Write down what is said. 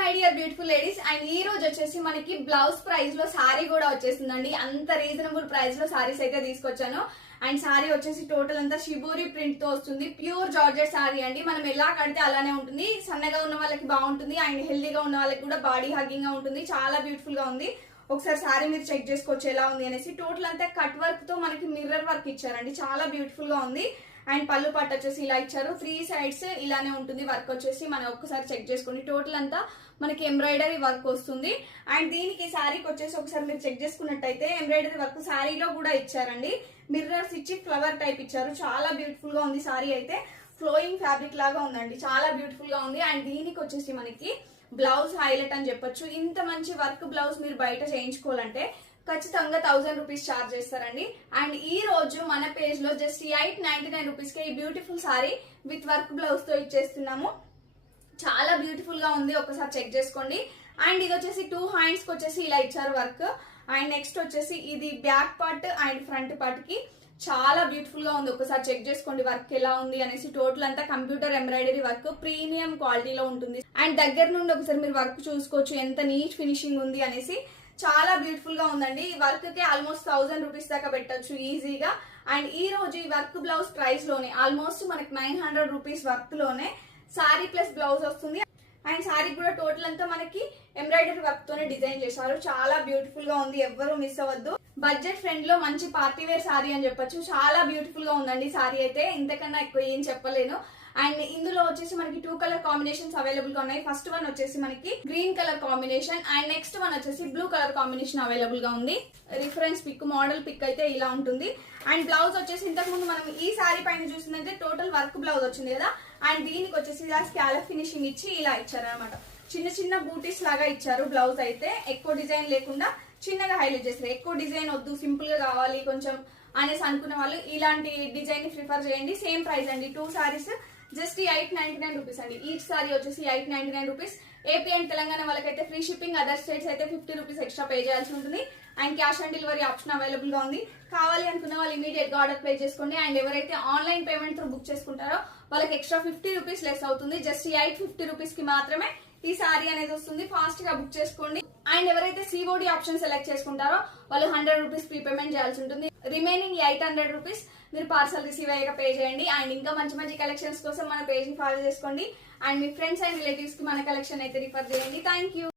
My dear beautiful ladies and ఈ రోజు వచ్చేసి మనకి బ్లౌజ్ ప్రైస్ లో సారీ కూడా వచ్చేసిందండి. అంత రీజనబుల్ ప్రైస్ లో సారీస్ అయితే తీసుకొచ్చాను. అండ్ సారీ వచ్చేసి టోటల్ అంతా షిబోరి ప్రింట్ తో వస్తుంది. ప్యూర్ జార్జెట్ సారీ అండి. మనం ఎలా కడితే అలానే ఉంటుంది. సన్నగా ఉన్న వాళ్ళకి బాగుంటుంది అండ్ హెల్దీగా ఉన్న వాళ్ళకి కూడా బాడీ హగ్గింగ్ గా ఉంటుంది. చాలా బ్యూటిఫుల్ గా ఉంది. ఒకసారి సారీ మీరు చెక్ చేసుకోవచ్చు ఎలా ఉంది అనేసి. టోటల్ అంతా కట్ వర్క్ తో మనకి మిర్రర్ వర్క్ ఇచ్చారండి. చాలా బ్యూటిఫుల్ గా ఉంది. అండ్ పళ్ళు పట్టు వచ్చేసి ఇలా ఇచ్చారు. 3 సైడ్స్ ఇలానే ఉంటుంది. వర్క్ వచ్చేసి మనం ఒక్కసారి చెక్ చేసుకోండి. టోటల్ అంతా మనకి ఎంబ్రాయిడరీ వర్క్ వస్తుంది. అండ్ దీనికి శారీకి వచ్చేసి ఒకసారి మీరు చెక్ చేసుకున్నట్టయితే ఎంబ్రాయిడరీ వర్క్ శారీలో కూడా ఇచ్చారండి. మిర్రర్స్ ఇచ్చి ఫ్లవర్ టైప్ ఇచ్చారు. చాలా బ్యూటిఫుల్ గా ఉంది. సారీ అయితే ఫ్లోయింగ్ ఫ్యాబ్రిక్ లాగా ఉందండి. చాలా బ్యూటిఫుల్ గా ఉంది. అండ్ దీనికి వచ్చేసి మనకి బ్లౌజ్ హైలైట్ అని చెప్పొచ్చు. ఇంత మంచి వర్క్ బ్లౌజ్ మీరు బయట చేయించుకోవాలంటే ఖచ్చితంగా 1000 రూపీస్ ఛార్జ్ చేస్తారండి. అండ్ ఈ రోజు మన పేజ్ లో జస్ట్ 899 రూపీస్ కి ఈ beautiful sorry with work blouse తో ఇచ్చేస్తున్నాము. చాలా బ్యూటిఫుల్ గా ఉంది. ఒకసారి చెక్ చేసుకోండి. అండ్ ఇది వచ్చేసి 2 హ్యాండ్స్ కి వచ్చేసి ఇలా ఇచ్చారు వర్క్. అండ్ నెక్స్ట్ వచ్చేసి ఇది back part and front part కి చాలా బ్యూటిఫుల్ గా ఉంది. ఒకసారి చెక్ చేసుకోండి వర్క్ ఎలా ఉంది అనేసి. టోటల్ అంతా కంప్యూటర్ ఎంబ్రాయిడరీ వర్క్ ప్రీమియం క్వాలిటీలో ఉంటుంది. అండ్ దగ్గర నుండి ఒకసారి మీరు వర్క్ చూసుకోవచ్చు ఎంత నీట్ ఫినిషింగ్ ఉంది అనేసి. చాలా బ్యూటిఫుల్ గా ఉందండి. ఈ వర్క్ కి ఆల్మోస్ట్ 1000 రూపీస్ దాకా పెట్టచ్చు ఈజీగా. అండ్ ఈ రోజు ఈ వర్క్ బ్లౌజ్ ప్రైస్ లోనే ఆల్మోస్ట్ మనకి 900 రూపీస్ వర్క్ లోనే సారీ ప్లస్ బ్లౌజ్ వస్తుంది. అండ్ సారీ కూడా టోటల్ అంతా మనకి ఎంబ్రాయిడరీ వర్క్ తోనే డిజైన్ చేశారు. చాలా బ్యూటిఫుల్ గా ఉంది. ఎవ్వరూ మిస్ అవ్వద్దు. బడ్జెట్ ఫ్రెండ్ లో మంచి పార్టీ వేర్ సారీ అని చెప్పొచ్చు. చాలా బ్యూటిఫుల్ గా ఉందండి సారీ అయితే. ఇంతకన్నా ఎక్కువ ఏం చెప్పలేను. అండ్ ఇందులో వచ్చేసి మనకి 2 కలర్ కాంబినేషన్స్ అవైలబుల్ గా ఉన్నాయి. ఫస్ట్ వన్ వచ్చేసి మనకి green colour combination and next one వచ్చేసి బ్లూ కలర్ కాంబినేషన్ అవైలబుల్ గా ఉంది. రిఫరెన్స్ పిక్ మోడల్ పిక్ అయితే ఇలా ఉంటుంది. అండ్ బ్లౌజ్ వచ్చేసి ఇంతకు ముందు మనం ఈ సారీ పైన చూసిందంటే టోటల్ వర్క్ బ్లౌజ్ వచ్చింది కదా. అండ్ దీనికి వచ్చేసి ఇలా స్కాలప్ ఫినిషింగ్ ఇచ్చి ఇలా ఇచ్చారు అనమాట. చిన్న చిన్న బూటీస్ లాగా ఇచ్చారు. బ్లౌజ్ అయితే ఎక్కువ డిజైన్ లేకుండా చిన్నగా హైలైట్ చేస్తారు. ఎక్కువ డిజైన్ వద్దు, సింపుల్ గా కావాలి కొంచెం అనేసి అనుకున్న వాళ్ళు ఇలాంటి డిజైన్ ని ప్రిఫర్ చేయండి. సేమ్ ప్రైస్ అండి. 2 సారీస్ జస్ట్ 899 రూపీస్ అండి. ఈచ్ సారీ వచ్చేసి 899 రూపీస్. ఏపీ అండ్ తెలంగాణ వాళ్ళకైతే ఫ్రీ షిప్పింగ్, అదర్ స్టేట్స్ అయితే 50 రూపీస్ ఎక్స్ట్రా పే చేయాల్సి ఉంటుంది. And cash on delivery option available గా ఉంది. కావాలి అనుకున్న వాళ్ళు ఇమీడియట్ గా ఆర్డర్ ప్లేస్ చేసుకోండి. అండ్ ఎవరైతే ఆన్లైన్ పేమెంట్ తో బుక్ చేసుకుంటారో వాళ్ళకి ఎక్స్ట్రా 50 రూపీస్ లెస్ అవుతుంది. జస్ట్ 850 రూపీస్ కి మాత్రమే ఈ సారీ అనేది వస్తుంది. ఫాస్ట్ గా బుక్ చేసుకోండి. అండ్ ఎవరైతే సిఓడి ఆప్షన్ సెలెక్ట్ చేసుకుంటారో వాళ్ళు 100 రూపీస్ ప్రీపేమెంట్ చేయాల్సి ఉంటుంది. రిమైనింగ్ 800 రూపీస్ మీరు పార్సల్ రిసీవ్ అయ్యాక పే చేయండి. అండ్ ఇంకా మంచి మంచి కలెక్షన్స్ కోసం మన పేజ్ ని ఫాలో చేసుకోండి. And me friends and relatives కి మన కలెక్షన్ అయితే రిఫర్ చేయండి. Thank you.